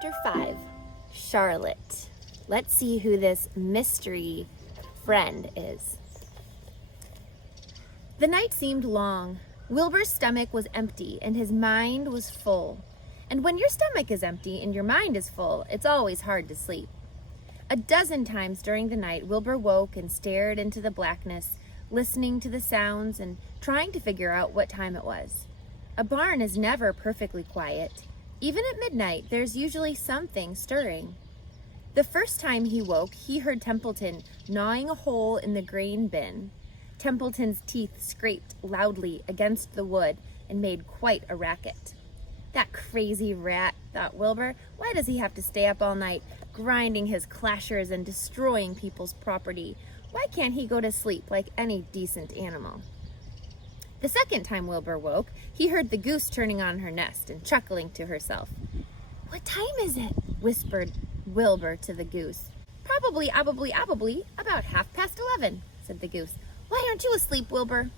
Chapter 5, Charlotte. Let's see who this mystery friend is. The night seemed long. Wilbur's stomach was empty and his mind was full. And when your stomach is empty and your mind is full, it's always hard to sleep. A dozen times during the night, Wilbur woke and stared into the blackness, listening to the sounds and trying to figure out what time it was. A barn is never perfectly quiet. Even at midnight, there's usually something stirring. The first time he woke, he heard Templeton gnawing a hole in the grain bin. Templeton's teeth scraped loudly against the wood and made quite a racket. That crazy rat, thought Wilbur. Why does he have to stay up all night, grinding his clashers and destroying people's property? Why can't he go to sleep like any decent animal? The second time Wilbur woke, he heard the goose turning on her nest and chuckling to herself. "What time is it?" whispered Wilbur to the goose. "Probably, about 11:30, said the goose. "Why aren't you asleep, Wilbur?"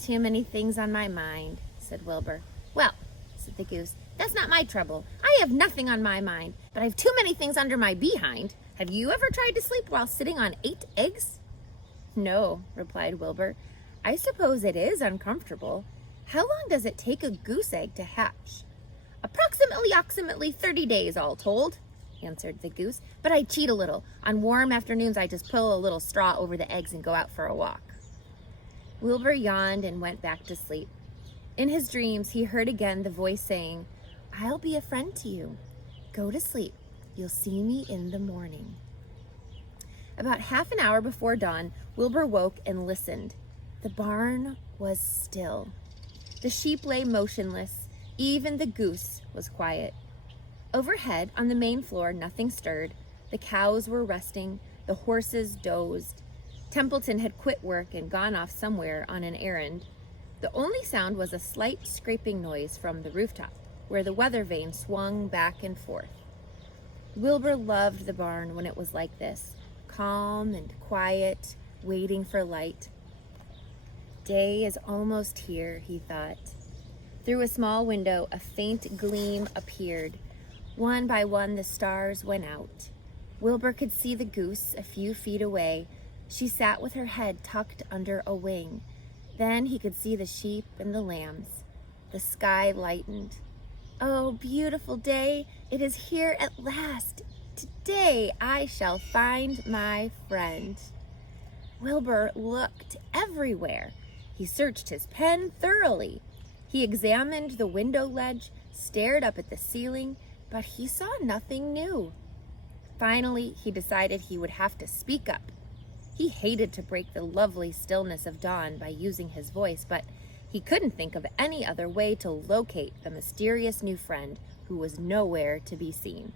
"Too many things on my mind," said Wilbur. "Well," said the goose, "that's not my trouble. I have nothing on my mind, but I've too many things under my behind. Have you ever tried to sleep while sitting on 8 eggs? "No," replied Wilbur. "I suppose it is uncomfortable. How long does it take a goose egg to hatch?" Approximately 30 days, all told," answered the goose. "But I cheat a little. On warm afternoons, I just pull a little straw over the eggs and go out for a walk." Wilbur yawned and went back to sleep. In his dreams, he heard again the voice saying, "I'll be a friend to you. Go to sleep. You'll see me in the morning." About half an hour before dawn, Wilbur woke and listened. The barn was still. The sheep lay motionless. Even the goose was quiet. Overhead, on the main floor, nothing stirred. The cows were resting. The horses dozed. Templeton had quit work and gone off somewhere on an errand. The only sound was a slight scraping noise from the rooftop, where the weather vane swung back and forth. Wilbur loved the barn when it was like this, calm and quiet, waiting for light. Day is almost here, he thought. Through a small window, a faint gleam appeared. One by one, the stars went out. Wilbur could see the goose a few feet away. She sat with her head tucked under a wing. Then he could see the sheep and the lambs. The sky lightened. "Oh, beautiful day! It is here at last! Today I shall find my friend." Wilbur looked everywhere. He searched his pen thoroughly. He examined the window ledge, stared up at the ceiling, but he saw nothing new. Finally, he decided he would have to speak up. He hated to break the lovely stillness of dawn by using his voice, but he couldn't think of any other way to locate the mysterious new friend who was nowhere to be seen.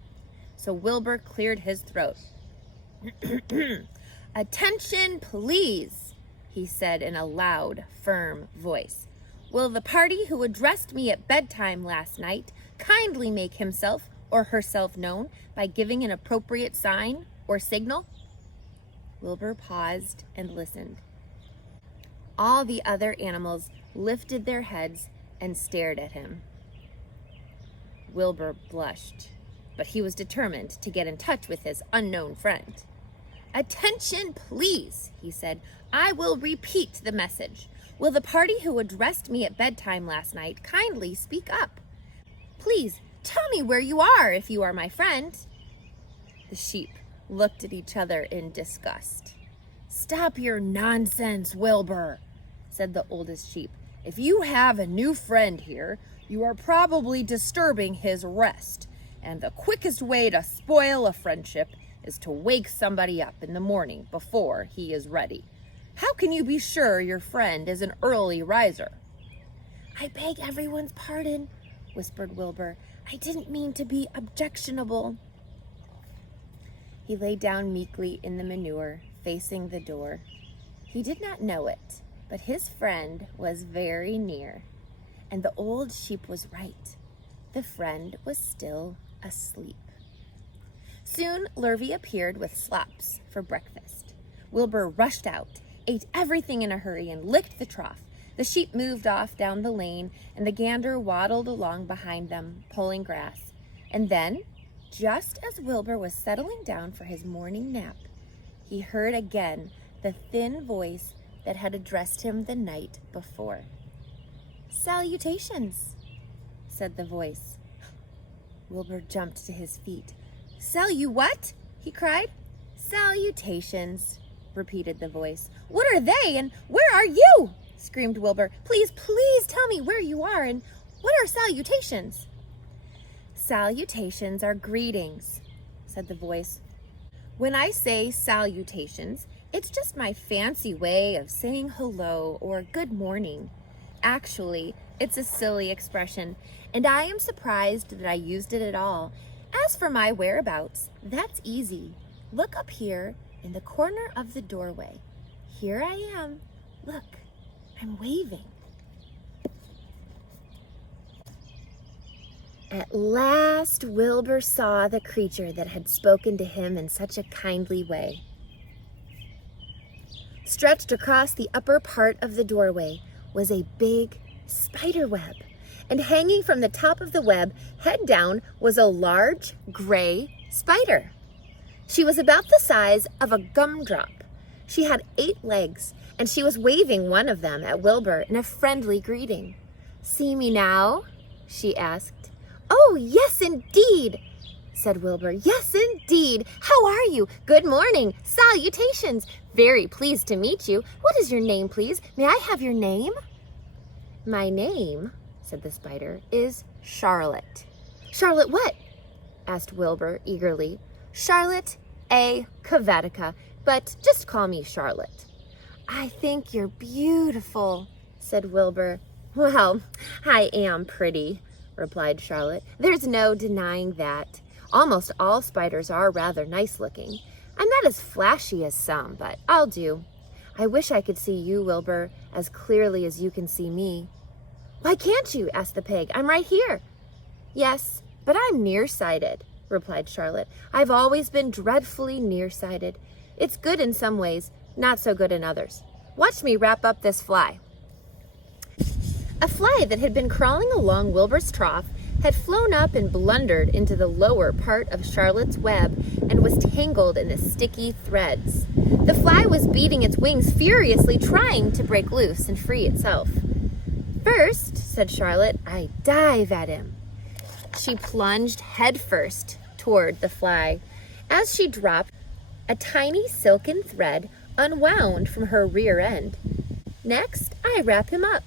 So Wilbur cleared his throat. "Attention, please," he said in a loud, firm voice. "Will the party who addressed me at bedtime last night kindly make himself or herself known by giving an appropriate sign or signal?" Wilbur paused and listened. All the other animals lifted their heads and stared at him. Wilbur blushed, but he was determined to get in touch with his unknown friend. "Attention, please," he said. "I will repeat the message. Will the party who addressed me at bedtime last night kindly speak up? Please tell me where you are if you are my friend." The sheep looked at each other in disgust. "Stop your nonsense, Wilbur," said the oldest sheep. "If you have a new friend here, you are probably disturbing his rest. And the quickest way to spoil a friendship is to wake somebody up in the morning before he is ready. How can you be sure your friend is an early riser?" "I beg everyone's pardon," whispered Wilbur. "I didn't mean to be objectionable." He lay down meekly in the manure, facing the door. He did not know it, but his friend was very near. And the old sheep was right. The friend was still asleep. Soon Lurvy appeared with slops for breakfast. Wilbur rushed out, ate everything in a hurry, and licked the trough. The sheep moved off down the lane, and the gander waddled along behind them, pulling grass. And then Just as Wilbur was settling down for his morning nap, he heard again the thin voice that had addressed him the night before. "Salutations," said the voice. Wilbur jumped to his feet. "What?" he cried. "Salutations," repeated the voice. "What are they, and where are you?" screamed Wilbur. Please tell me where you are, and what are salutations?" "Salutations are greetings," said the voice. "When I say salutations, it's just my fancy way of saying hello or good morning. Actually, it's a silly expression, and I am surprised that I used it at all. As for my whereabouts, that's easy. Look up here in the corner of the doorway. Here I am. Look, I'm waving." At last, Wilbur saw the creature that had spoken to him in such a kindly way. Stretched across the upper part of the doorway was a big spider web, and hanging from the top of the web, head down, was a large gray spider. She was about the size of a gumdrop. She had 8 legs, and she was waving one of them at Wilbur in a friendly greeting. "See me now?" she asked. "Oh, yes, indeed," said Wilbur. "Yes, indeed. How are you? Good morning. Salutations. Very pleased to meet you. What is your name, please? May I have your name?" "My name," said the spider, "is Charlotte." "Charlotte what?" asked Wilbur eagerly. "Charlotte A. Cavatica, but just call me Charlotte." "I think you're beautiful," said Wilbur. "Well, I am pretty," replied Charlotte. "There's no denying that. Almost all spiders are rather nice looking. I'm not as flashy as some, but I'll do. I wish I could see you, Wilbur, as clearly as you can see me." "Why can't you?" asked the pig. "I'm right here." "Yes, but I'm nearsighted," replied Charlotte. "I've always been dreadfully nearsighted. It's good in some ways, not so good in others. Watch me wrap up this fly." A fly that had been crawling along Wilbur's trough had flown up and blundered into the lower part of Charlotte's web and was tangled in the sticky threads. The fly was beating its wings furiously, trying to break loose and free itself. "First," said Charlotte, "I dive at him." She plunged headfirst toward the fly. As she dropped, a tiny silken thread unwound from her rear end. "Next, I wrap him up."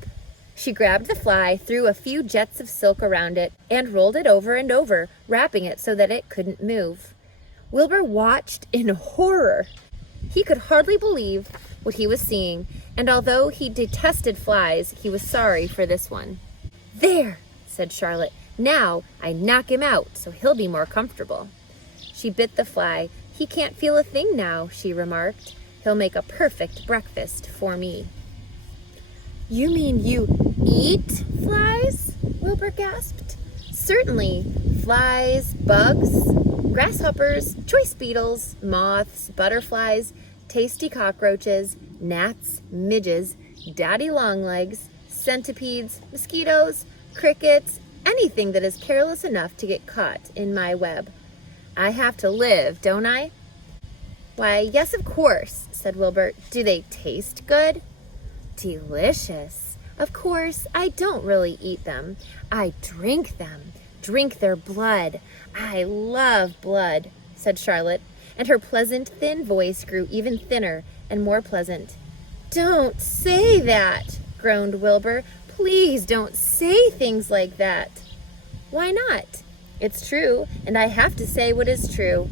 She grabbed the fly, threw a few jets of silk around it, and rolled it over and over, wrapping it so that it couldn't move. Wilbur watched in horror. He could hardly believe what he was seeing, and although he detested flies, he was sorry for this one. "There," said Charlotte. "Now I knock him out so he'll be more comfortable." She bit the fly. "He can't feel a thing now," she remarked. "He'll make a perfect breakfast for me." "You mean you eat flies?" Wilbur gasped. "Certainly. Flies, bugs, grasshoppers, choice beetles, moths, butterflies, tasty cockroaches, gnats, midges, daddy longlegs, centipedes, mosquitoes, crickets, anything that is careless enough to get caught in my web. I have to live, don't I?" "Why, yes, of course," said Wilbur. "Do they taste good?" "Delicious. Of course, I don't really eat them. I drink them, drink their blood. I love blood," said Charlotte, and her pleasant, thin voice grew even thinner and more pleasant. "Don't say that," groaned Wilbur. "Please don't say things like that." "Why not? It's true, and I have to say what is true.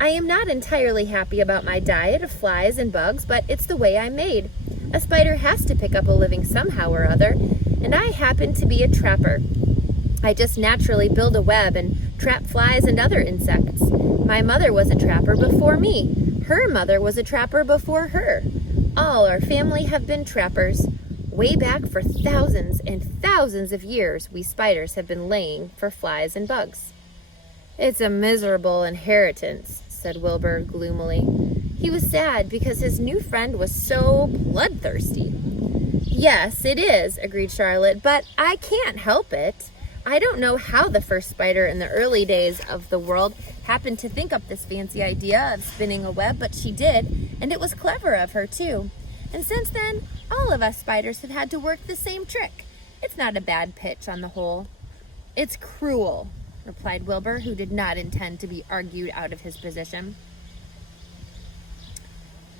I am not entirely happy about my diet of flies and bugs, but it's the way I'm made. A spider has to pick up a living somehow or other, and I happen to be a trapper. I just naturally build a web and trap flies and other insects. My mother was a trapper before me. Her mother was a trapper before her. All our family have been trappers. Way back for thousands and thousands of years, we spiders have been laying for flies and bugs." "It's a miserable inheritance," said Wilbur gloomily. He was sad because his new friend was so bloodthirsty. "Yes, it is," agreed Charlotte, "but I can't help it. I don't know how the first spider in the early days of the world happened to think up this fancy idea of spinning a web, but she did, and it was clever of her too. And since then, all of us spiders have had to work the same trick. It's not a bad pitch on the whole. It's cruel, replied Wilbur, who did not intend to be argued out of his position.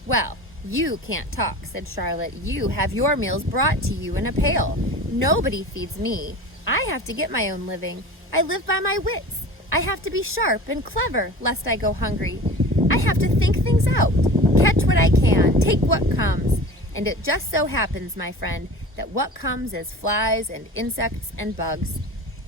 Well, you can't talk, said Charlotte. You have your meals brought to you in a pail. Nobody feeds me. I have to get my own living. I live by my wits. I have to be sharp and clever, lest I go hungry. I have to think things out, catch what I can, take what comes. And it just so happens, my friend, that what comes is flies and insects and bugs.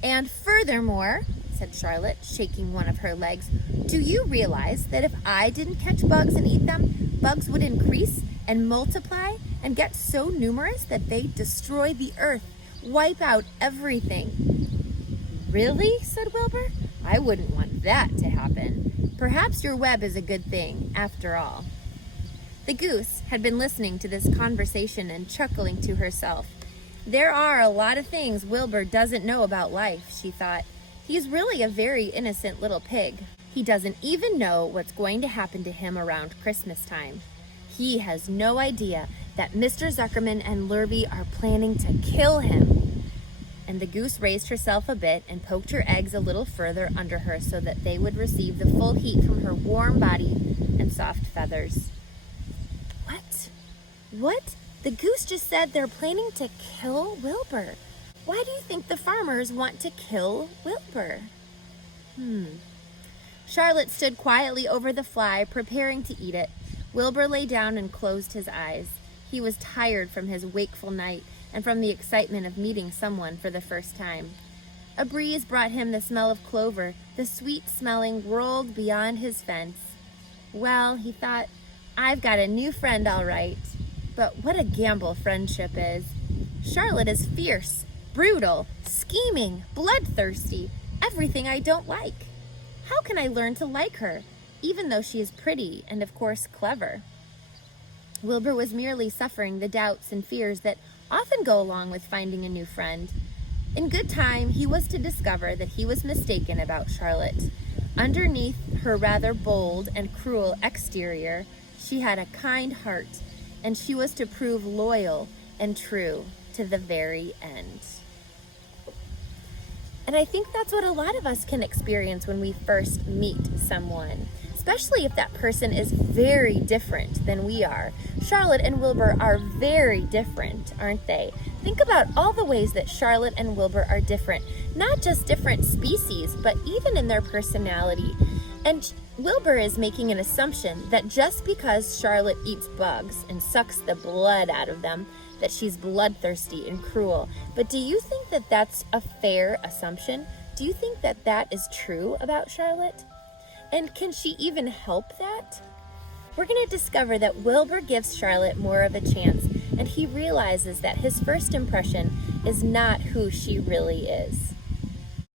And furthermore, said Charlotte, shaking one of her legs, do you realize that if I didn't catch bugs and eat them, bugs would increase and multiply and get so numerous that they'd destroy the earth, wipe out everything? Really? Said Wilbur. I wouldn't want that to happen. Perhaps your web is a good thing, after all. The goose had been listening to this conversation and chuckling to herself. There are a lot of things Wilbur doesn't know about life, she thought. He's really a very innocent little pig. He doesn't even know what's going to happen to him around Christmas time. He has no idea that Mr. Zuckerman and Lurvy are planning to kill him. And the goose raised herself a bit and poked her eggs a little further under her so that they would receive the full heat from her warm body and soft feathers. What? The goose just said they're planning to kill Wilbur. Why do you think the farmers want to kill Wilbur? Charlotte stood quietly over the fly, preparing to eat it. Wilbur lay down and closed his eyes. He was tired from his wakeful night and from the excitement of meeting someone for the first time. A breeze brought him the smell of clover, the sweet-smelling world beyond his fence. Well, he thought, I've got a new friend all right. But what a gamble friendship is. Charlotte is fierce, brutal, scheming, bloodthirsty, everything I don't like. How can I learn to like her, even though she is pretty and, of course, clever? Wilbur was merely suffering the doubts and fears that often go along with finding a new friend. In good time, he was to discover that he was mistaken about Charlotte. Underneath her rather bold and cruel exterior, she had a kind heart, and she was to prove loyal and true to the very end. And I think that's what a lot of us can experience when we first meet someone, especially if that person is very different than we are. Charlotte and Wilbur are very different, aren't they? Think about all the ways that Charlotte and Wilbur are different, not just different species, but even in their personality. And Wilbur is making an assumption that just because Charlotte eats bugs and sucks the blood out of them, that she's bloodthirsty and cruel. But do you think that that's a fair assumption? Do you think that that is true about Charlotte? And can she even help that? We're going to discover that Wilbur gives Charlotte more of a chance, and he realizes that his first impression is not who she really is.